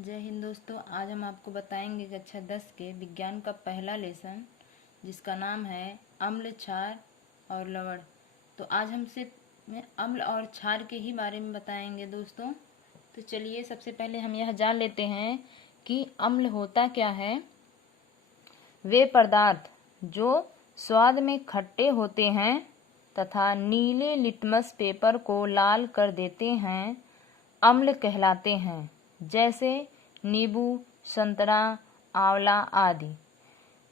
जय हिंद दोस्तों। आज हम आपको बताएंगे कक्षा 10 के विज्ञान का पहला लेसन जिसका नाम है अम्ल, क्षार और लवण। तो आज हम सिर्फ अम्ल और क्षार के ही बारे में बताएंगे दोस्तों। तो चलिए सबसे पहले हम यह जान लेते हैं कि अम्ल होता क्या है। वे पदार्थ जो स्वाद में खट्टे होते हैं तथा नीले लिटमस पेपर को लाल कर देते हैं अम्ल कहलाते हैं, जैसे नींबू, संतरा, आंवला आदि।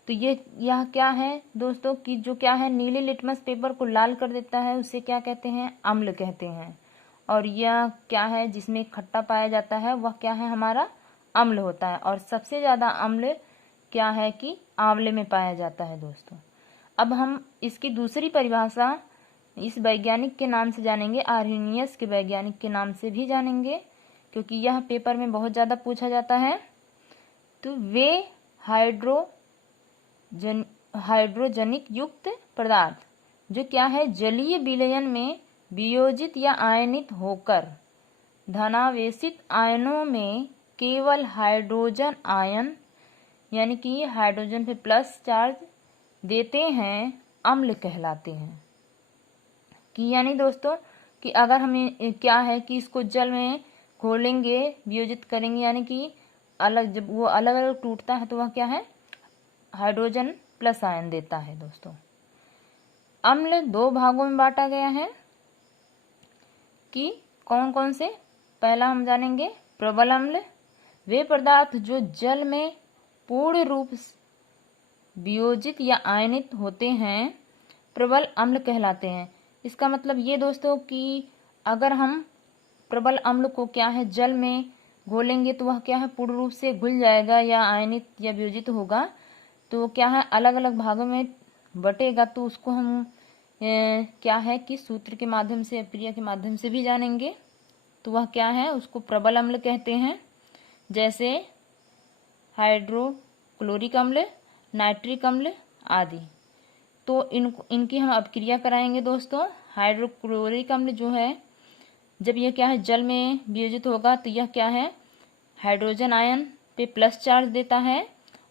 तो यह क्या है दोस्तों कि जो क्या है नीले लिटमस पेपर को लाल कर देता है उसे क्या कहते हैं, अम्ल कहते हैं। और यह क्या है जिसमें खट्टा पाया जाता है वह क्या है, हमारा अम्ल होता है। और सबसे ज्यादा अम्ल क्या है कि आंवले में पाया जाता है दोस्तों। अब हम इसकी दूसरी परिभाषा इस वैज्ञानिक के नाम से जानेंगे, आर्हेनियस के वैज्ञानिक के नाम से भी जानेंगे, क्योंकि यह पेपर में बहुत ज़्यादा पूछा जाता है। तो वे हाइड्रोजनिक युक्त पदार्थ जो क्या है जलीय विलयन में वियोजित या आयनित होकर धनावेशित आयनों में केवल हाइड्रोजन आयन यानी कि हाइड्रोजन पे प्लस चार्ज देते हैं अम्ल कहलाते हैं। कि यानी दोस्तों कि अगर हमें क्या है कि इसको जल में घोलेंगे, वियोजित करेंगे, यानी कि अलग जब वो अलग अलग टूटता है तो वह क्या है, हाइड्रोजन प्लस आयन देता है दोस्तों। अम्ल दो भागों में बांटा गया है कि कौन कौन से। पहला हम जानेंगे प्रबल अम्ल। वे पदार्थ जो जल में पूर्ण रूप वियोजित या आयनित होते हैं प्रबल अम्ल कहलाते हैं। इसका मतलब ये दोस्तों कि अगर हम प्रबल अम्ल को क्या है जल में घोलेंगे तो वह क्या है पूर्ण रूप से घुल जाएगा या आयनित या वियोजित होगा, तो क्या है अलग अलग भागों में बटेगा। तो उसको हम क्या है कि सूत्र के माध्यम से, अप्रिया के माध्यम से भी जानेंगे। तो वह क्या है, उसको प्रबल अम्ल कहते हैं, जैसे हाइड्रोक्लोरिक अम्ल, नाइट्रिक अम्ल आदि। तो इनकी हम अपक्रिया कराएंगे दोस्तों। हाइड्रोक्लोरिक अम्ल जो है जब यह क्या है जल में वियोजित होगा तो यह क्या है हाइड्रोजन आयन पे प्लस चार्ज देता है,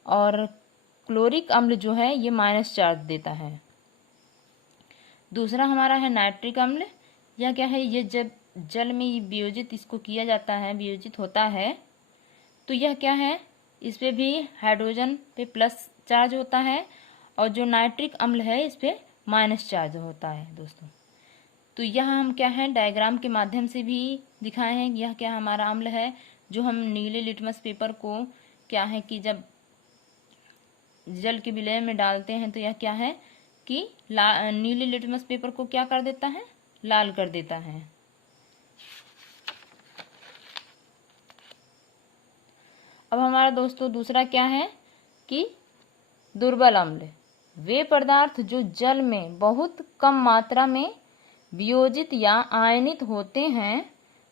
और क्लोरिक अम्ल जो है ये माइनस चार्ज देता है। दूसरा हमारा है नाइट्रिक अम्ल। यह क्या है, ये जब जल में वियोजित इसको किया जाता है, वियोजित होता है, तो यह क्या है इस पे भी हाइड्रोजन पे प्लस चार्ज होता है, और जो नाइट्रिक अम्ल है इस पे माइनस चार्ज होता है दोस्तों। तो यह हम क्या है डायग्राम के माध्यम से भी दिखाए हैं। यह क्या हमारा अम्ल है जो हम नीले लिटमस पेपर को क्या है कि जब जल के विलय में डालते हैं तो यह क्या है कि नीले लिटमस पेपर को क्या कर देता है, लाल कर देता है। अब हमारा दोस्तों दूसरा क्या है कि दुर्बल अम्ल। वे पदार्थ जो जल में बहुत कम मात्रा में वियोजित या आयनित होते हैं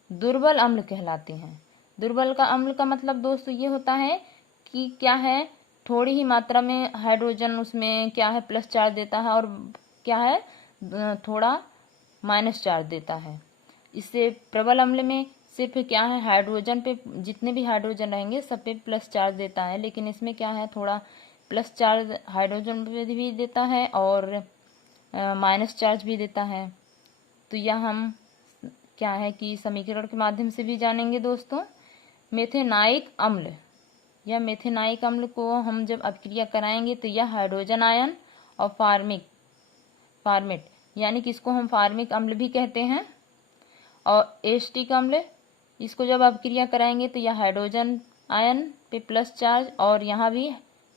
दुर्बल अम्ल कहलाते हैं। दुर्बल का अम्ल का मतलब दोस्तों ये होता है कि क्या है थोड़ी ही मात्रा में हाइड्रोजन उसमें क्या है प्लस चार्ज देता है और क्या है थोड़ा माइनस चार्ज देता है। इससे प्रबल अम्ल में सिर्फ क्या है हाइड्रोजन पे जितने भी हाइड्रोजन रहेंगे सब पे प्लस चार्ज देता है, लेकिन इसमें क्या है थोड़ा प्लस चार्ज हाइड्रोजन पे भी देता है और माइनस चार्ज भी देता है। तो यह हम क्या है कि समीकरण के माध्यम से भी जानेंगे दोस्तों। मेथेनाइक अम्ल, यह मेथेनाइक अम्ल को हम जब अपक्रिया कराएंगे तो यह हाइड्रोजन आयन और फार्मेट यानी कि इसको हम फार्मिक अम्ल भी कहते हैं। और एस्टिक अम्ल, इसको जब अपक्रिया कराएंगे तो यह हाइड्रोजन आयन पे प्लस चार्ज, और यहाँ भी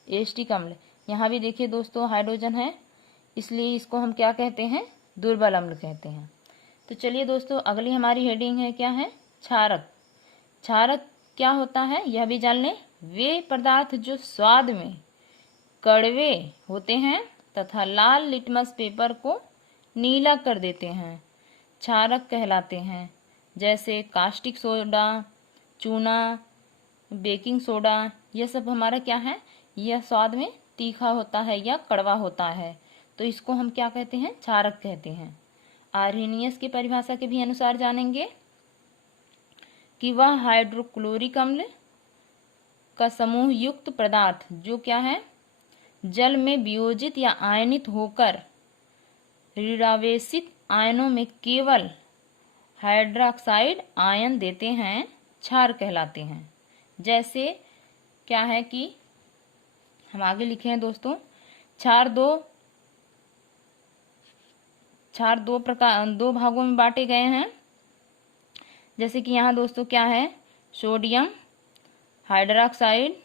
एस्टिक अम्ल, यहाँ भी देखिए दोस्तों हाइड्रोजन है, इसलिए इसको हम क्या कहते हैं, दुर्बल अम्ल कहते हैं। तो चलिए दोस्तों अगली हमारी हेडिंग है क्या है, क्षारक। क्षारक क्या होता है यह भी जान लें। वे पदार्थ जो स्वाद में कड़वे होते हैं तथा लाल लिटमस पेपर को नीला कर देते हैं क्षारक कहलाते हैं, जैसे कास्टिक सोडा, चूना, बेकिंग सोडा। यह सब हमारा क्या है, यह स्वाद में तीखा होता है या कड़वा होता है, तो इसको हम क्या कहते हैं, क्षारक कहते हैं। आर्हेनियस की परिभाषा के भी अनुसार जानेंगे कि वह हाइड्रोक्लोरिक अम्ल का समूह युक्त पदार्थ जो क्या है, जल में वियोजित या आयनित होकर ऋणावेशित आयनों में केवल हाइड्रोक्साइड आयन देते हैं, क्षार कहलाते हैं। जैसे क्या है कि हम आगे लिखे हैं दोस्तों, क्षार दो भागों में बांटे गए हैं। जैसे कि यहाँ दोस्तों क्या है, सोडियम हाइड्रोक्साइड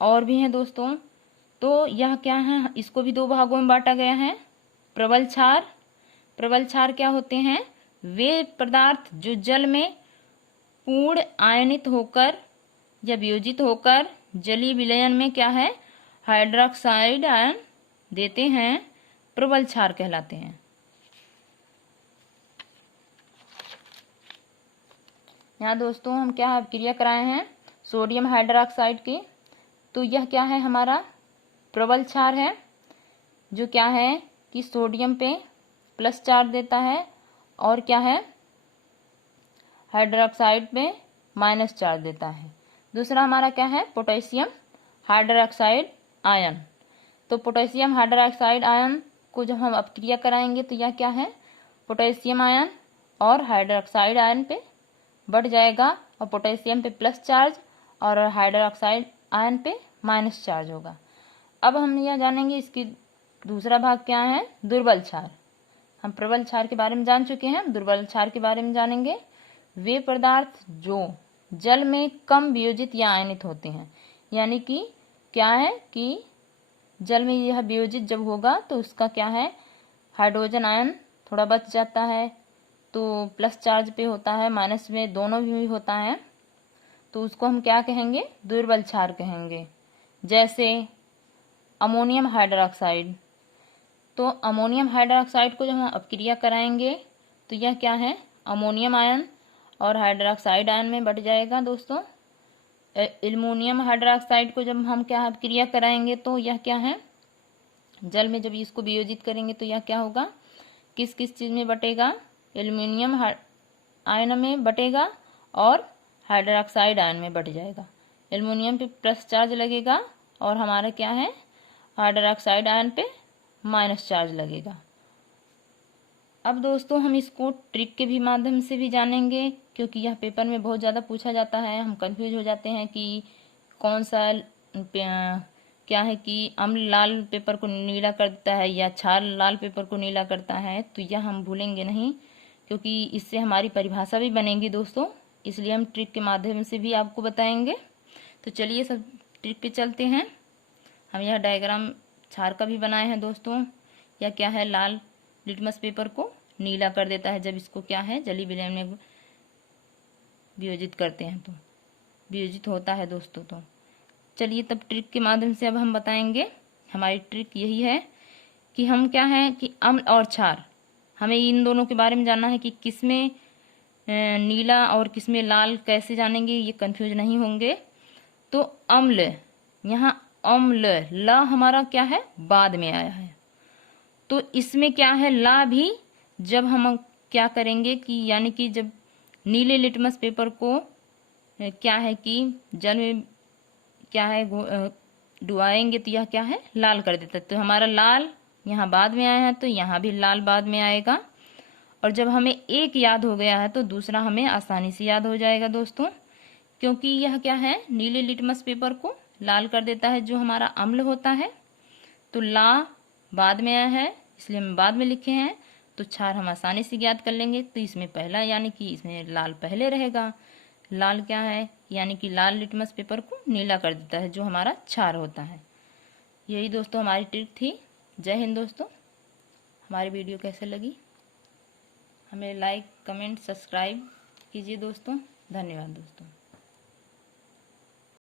और भी हैं दोस्तों। तो यह क्या है, इसको भी दो भागों में बांटा गया है। प्रबल क्षार क्या होते हैं, वे पदार्थ जो जल में पूर्ण आयनित होकर या वियोजित होकर जलीय विलयन में क्या है, हाइड्रोक्साइड आयन देते हैं, प्रबल क्षार कहलाते हैं। यहाँ दोस्तों हम क्या क्रिया कराए हैं, सोडियम हाइड्रोक्साइड की। तो यह क्या है, हमारा प्रबल क्षार है, जो क्या है कि सोडियम पे प्लस चार्ज देता है और क्या है, हाइड्रोक्साइड पे माइनस चार्ज देता है। दूसरा हमारा क्या है, पोटेशियम हाइड्रोक्साइड आयन। तो पोटेशियम हाइड्रोक्साइड आयन को जब हम अपक्रिया कराएंगे तो यह क्या है, पोटेशियम आयन और हाइड्रोक्साइड आयन पे बढ़ जाएगा और पोटेशियम पे प्लस चार्ज और हाइड्रोक्साइड आयन पे माइनस चार्ज होगा। अब हम यह जानेंगे इसकी दूसरा भाग क्या है, दुर्बल क्षार। हम प्रबल क्षार के बारे में जान चुके हैं, दुर्बल क्षार के बारे में जानेंगे। वे पदार्थ जो जल में कम वियोजित या आयनित होते हैं, यानी कि क्या है कि जल में यह वियोजित जब होगा तो उसका क्या है, हाइड्रोजन आयन थोड़ा बच जाता है, तो प्लस चार्ज पे होता है, माइनस में दोनों भी होता है, तो उसको हम क्या कहेंगे, दुर्बल क्षार कहेंगे। जैसे अमोनियम हाइड्रोक्साइड। तो अमोनियम हाइड्रोक्साइड को जब हम अपक्रिया कराएंगे तो यह क्या है, अमोनियम आयन और हाइड्रोक्साइड आयन में बढ़ जाएगा दोस्तों। एल्युमिनियम हाइड्रोक्साइड को जब हम क्या अपक्रिया कराएंगे तो यह क्या है, जल में जब इसको वियोजित करेंगे तो यह क्या होगा, किस किस चीज में बटेगा, एल्युमिनियम आयन में बटेगा और हाइड्रोक्साइड आयन में बढ़ जाएगा। एल्युमिनियम पे प्लस चार्ज लगेगा और हमारा क्या है, हाइड्रोक्साइड आयन पे माइनस चार्ज लगेगा। अब दोस्तों हम इसको ट्रिक के भी माध्यम से भी जानेंगे, क्योंकि यह पेपर में बहुत ज़्यादा पूछा जाता है। हम कंफ्यूज हो जाते हैं कि कौन सा क्या है कि अम्ल लाल पेपर को नीला कर देता है या क्षार लाल पेपर को नीला करता है। तो यह हम भूलेंगे नहीं, क्योंकि इससे हमारी परिभाषा भी बनेगी दोस्तों, इसलिए हम ट्रिक के माध्यम से भी आपको बताएंगे। तो चलिए सब ट्रिक पे चलते हैं। हम यह डायग्राम क्षार का भी बनाए हैं दोस्तों। यह क्या है, लाल लिटमस पेपर को नीला कर देता है जब इसको क्या है, जलीय विलयन में वियोजित करते हैं तो वियोजित होता है दोस्तों। तो चलिए तब ट्रिक के माध्यम से अब हम बताएंगे। हमारी ट्रिक यही है कि हम क्या है कि अम्ल और क्षार, हमें इन दोनों के बारे में जानना है कि किसमें नीला और किसमें लाल, कैसे जानेंगे, ये कंफ्यूज नहीं होंगे। तो अम्ल, यहाँ अम्ल ला हमारा क्या है, बाद में आया है, तो इसमें क्या है, ला भी जब हम क्या करेंगे कि यानी कि जब नीले लिटमस पेपर को क्या है कि जल में क्या है डुबाएंगे तो यह क्या है, लाल कर देता है। तो हमारा लाल यहाँ बाद में आया है, तो यहाँ भी लाल बाद में आएगा। और जब हमें एक याद हो गया है तो दूसरा हमें आसानी से याद हो जाएगा दोस्तों, क्योंकि यह क्या है, नीले लिटमस पेपर को लाल कर देता है जो हमारा अम्ल होता है। तो ला बाद में आया है, इसलिए हम बाद में लिखे हैं। तो क्षार हम आसानी से याद कर लेंगे। तो इसमें पहला यानी कि इसमें लाल पहले रहेगा। लाल क्या है, यानी कि लाल लिटमस पेपर को नीला कर देता है जो हमारा क्षार होता है। यही दोस्तों हमारी ट्रिक थी। जय हिंद दोस्तों। हमारी वीडियो कैसे लगी हमें लाइक, कमेंट, सब्सक्राइब कीजिए दोस्तों। धन्यवाद दोस्तों।